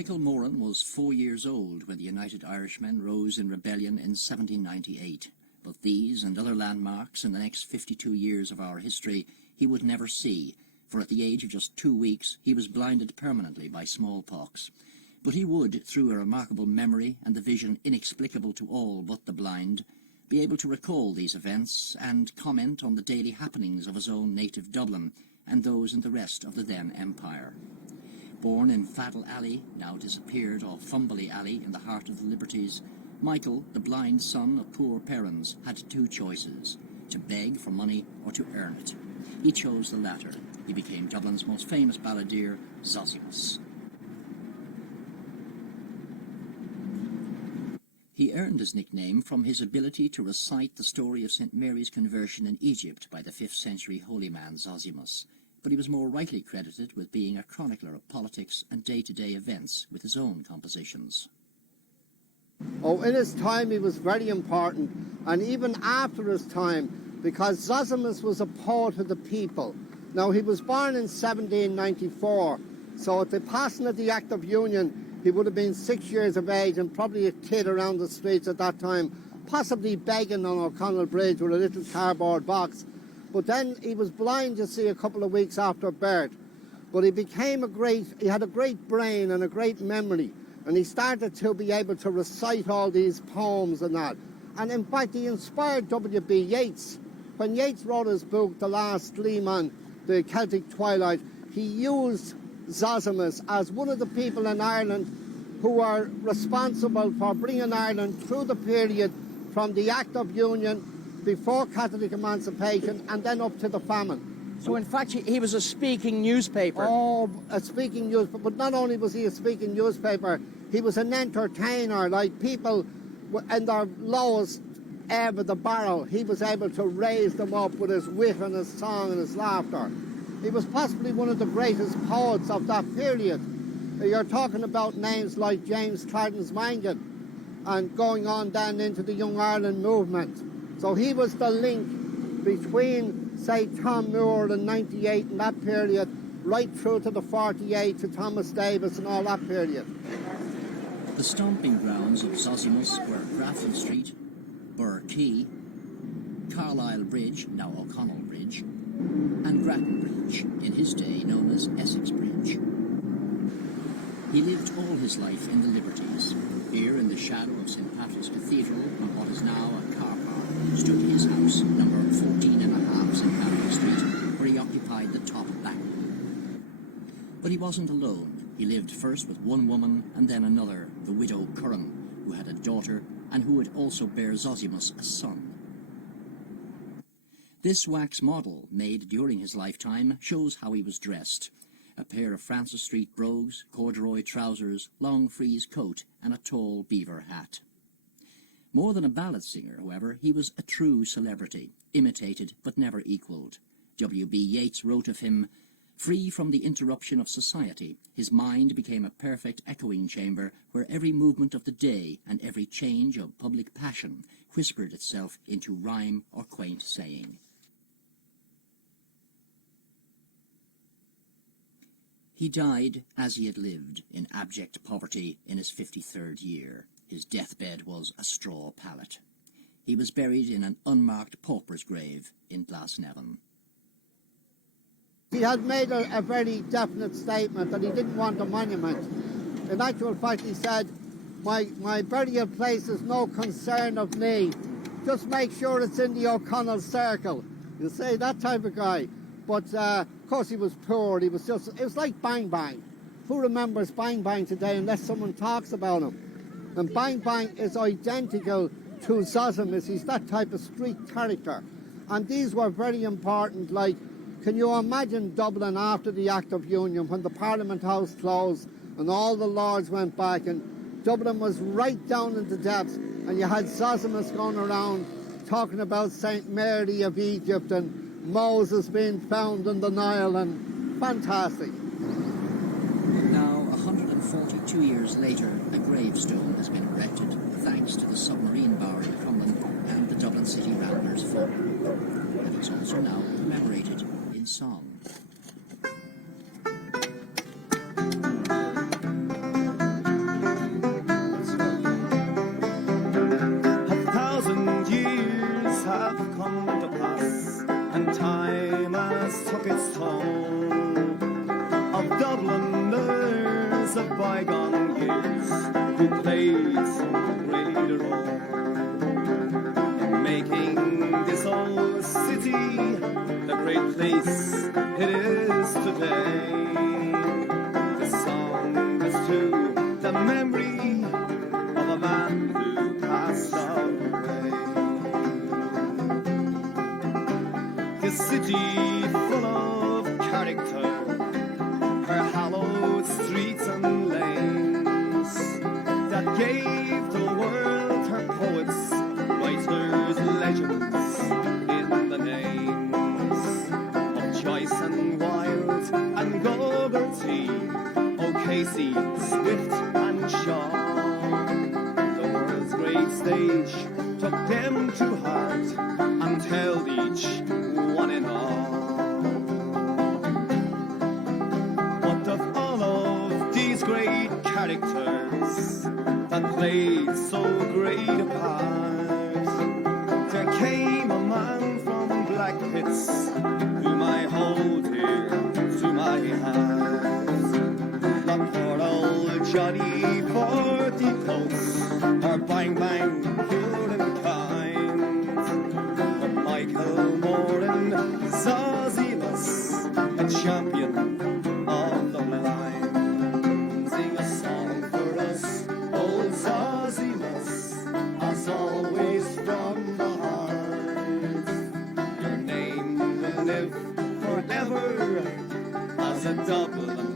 Michael Moran was 4 years old when the United Irishmen rose in rebellion in 1798. But these and other landmarks in the next 52 years of our history he would never see, for at the age of just 2 weeks he was blinded permanently by smallpox. But he would, through a remarkable memory and the vision inexplicable to all but the blind, be able to recall these events and comment on the daily happenings of his own native Dublin and those in the rest of the then Empire. Born in Faddle Alley, now disappeared, or Fumbley Alley in the heart of the Liberties, Michael, the blind son of poor parents, had two choices: to beg for money or to earn it. He chose the latter. He became Dublin's most famous balladeer, Zozimus. He earned his nickname from his ability to recite the story of St. Mary's conversion in Egypt by the 5th century holy man Zozimus, but he was more rightly credited with being a chronicler of politics and day-to-day events with his own compositions. Oh, in his time he was very important, and even after his time, because Zozimus was a poet of the people. Now, he was born in 1794, so at the passing of the Act of Union, he would have been 6 years of age and probably a kid around the streets at that time, possibly begging on O'Connell Bridge with a little cardboard box. But then he was blind, you see, a couple of weeks after birth. But he had a great brain and a great memory, and he started to be able to recite all these poems and that. And in fact, he inspired W.B. Yeats. When Yeats wrote his book, The Last Gleeman, The Celtic Twilight, he used Zozimus as one of the people in Ireland who are responsible for bringing Ireland through the period from the Act of Union, before Catholic emancipation, and then up to the famine. So in fact he was a speaking newspaper. Oh, a speaking newspaper. But not only was he a speaking newspaper, he was an entertainer. Like people in their lowest ebb of the barrel, he was able to raise them up with his wit and his song and his laughter. He was possibly one of the greatest poets of that period. You're talking about names like James Clarence Mangan and going on then into the Young Ireland movement. So he was the link between, say, Tom Moore in 98 and that period, right through to the 48 to Thomas Davis and all that period. The stomping grounds of Zozimus were Grafton Street, Burr Quay, Carlisle Bridge, now O'Connell Bridge, and Grattan Bridge, in his day known as Essex Bridge. He lived all his life in the Liberties. Here, in the shadow of St. Patrick's Cathedral, on what is now a car park, stood his house, number 14.5 St. Patrick Street, where he occupied the top back room. But he wasn't alone. He lived first with one woman and then another, the widow Curran, who had a daughter and who would also bear Zozimus a son. This wax model, made during his lifetime, shows how he was dressed. A pair of Francis Street brogues, corduroy trousers, long frieze coat, and a tall beaver hat. More than a ballad singer, however, he was a true celebrity, imitated but never equalled. W.B. Yeats wrote of him, "Free from the interruption of society, his mind became a perfect echoing chamber where every movement of the day and every change of public passion whispered itself into rhyme or quaint saying." He died as he had lived, in abject poverty in his 53rd year. His deathbed was a straw pallet. He was buried in an unmarked pauper's grave in Glasnevin. He had made a very definite statement that he didn't want a monument. In actual fact, he said, my burial place is no concern of me. Just make sure it's in the O'Connell Circle. You see, that type of guy. But, of course, he was poor. It was like Bang Bang. Who remembers Bang Bang today unless someone talks about him? And Bang Bang is identical to Zozimus. He's that type of street character. And these were very important. Like, can you imagine Dublin after the Act of Union, when the Parliament House closed and all the lords went back, and Dublin was right down in the depths, and you had Zozimus going around talking about St. Mary of Egypt and Moses being found in the Nile, and fantastic. Now, 142 years later, a gravestone has been erected thanks to the submarine bar in Crumlin and the Dublin City Ramblers Fund. And it's also now commemorated in song. song of Dubliners of bygone years who played so great a role in making this old city the great place it is today. The song is to the memory of a man who passed away. The city full of character, her hallowed streets and lanes that gave the world her poets, writers, legends in the names of Joyce and Wilde and Gogurty, O'Casey, Swift and Shaw. The world's great stage took them to heart and held each one in awe. What of all of these great characters that played so great a part? There came a man from Blackpits whom I hold here to my heart. Not poor old Johnny 40 coats or Bang Bang pure and kind, but Michael Moore and Zozimus, a champion of the blind. Sing a song for us, old Zozimus, as always from the heart. Your name will live forever as a Dublin